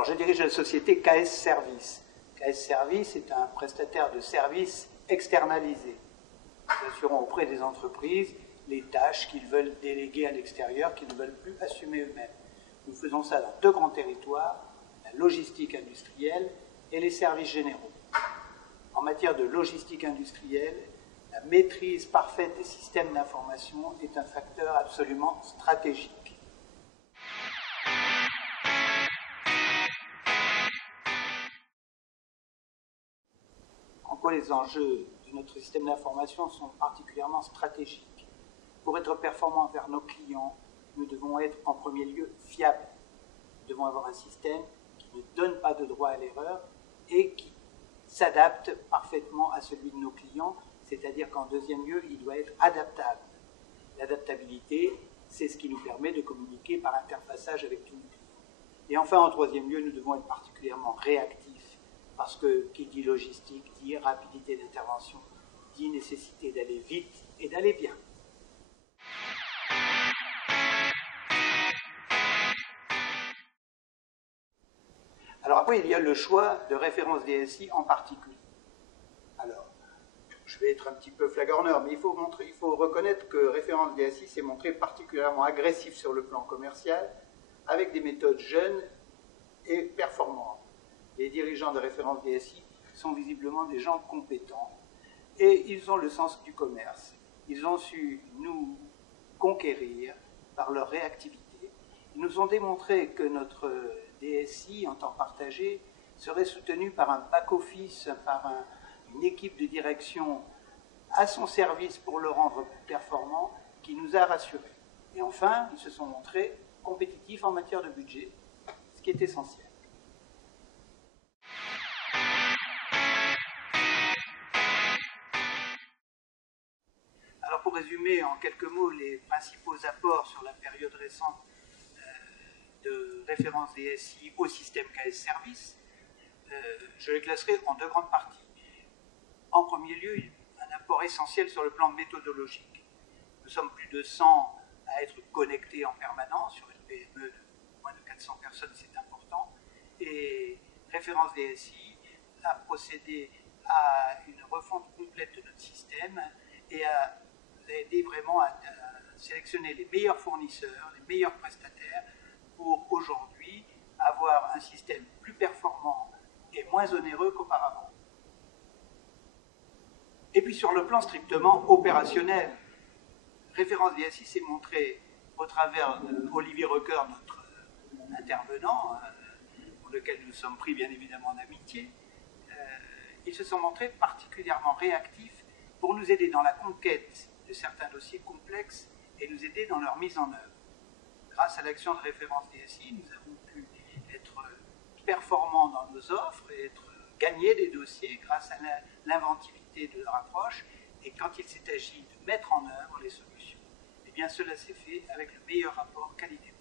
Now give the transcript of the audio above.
Alors, je dirige la société KS Service. KS Service est un prestataire de services externalisés. Nous assurons auprès des entreprises les tâches qu'ils veulent déléguer à l'extérieur, qu'ils ne veulent plus assumer eux-mêmes. Nous faisons ça dans 2 grands territoires, la logistique industrielle et les services généraux. En matière de logistique industrielle, la maîtrise parfaite des systèmes d'information est un facteur absolument stratégique. En quoi les enjeux de notre système d'information sont particulièrement stratégiques? Pour être performants envers nos clients, nous devons être en premier lieu fiables. Nous devons avoir un système qui ne donne pas de droit à l'erreur et qui s'adapte parfaitement à celui de nos clients, c'est-à-dire qu'en deuxième lieu, il doit être adaptable. L'adaptabilité, c'est ce qui nous permet de communiquer par interfaçage avec tous nos clients. Et enfin, en troisième lieu, nous devons être particulièrement réactifs, parce que qui dit logistique dit rapidité d'intervention, dit nécessité d'aller vite et d'aller bien. Alors après, il y a le choix de références DSI en particulier. Alors, je vais être un petit peu flagorneur, mais il faut reconnaître que référence DSI s'est montré particulièrement agressif sur le plan commercial, avec des méthodes jeunes et performantes. Les dirigeants de référence DSI sont visiblement des gens compétents, et ils ont le sens du commerce. Ils ont su nous conquérir par leur réactivité. Ils nous ont démontré que notre DSI en temps partagé serait soutenu par un back-office, par une équipe de direction à son service pour le rendre plus performant, qui nous a rassurés. Et enfin, ils se sont montrés compétitifs en matière de budget, ce qui est essentiel. Alors pour résumer en quelques mots les principaux apports sur la période récente de référence DSI au système KS Service, je les classerai en 2 grandes parties. En premier lieu, un apport essentiel sur le plan méthodologique. Nous sommes plus de 100 à être connectés en permanence sur une PME de moins de 400 personnes, c'est important. Et référence DSI a procédé à une refonte complète de notre système et a aidé vraiment à sélectionner les meilleurs fournisseurs, les meilleurs prestataires pour aujourd'hui avoir un système plus performant et moins onéreux qu'auparavant. Et puis sur le plan strictement opérationnel, référence DSI s'est montré au travers d'Olivier Recker, notre intervenant, pour lequel nous sommes pris bien évidemment d'amitié. Ils se sont montrés particulièrement réactifs pour nous aider dans la conquête de certains dossiers complexes et nous aider dans leur mise en œuvre. Grâce à l'action de référence DSI, nous avons pu être performants dans nos offres et gagner des dossiers grâce à l'inventivité de leur approche. Et quand il s'est agi de mettre en œuvre les solutions, eh bien cela s'est fait avec le meilleur rapport qualité-prix.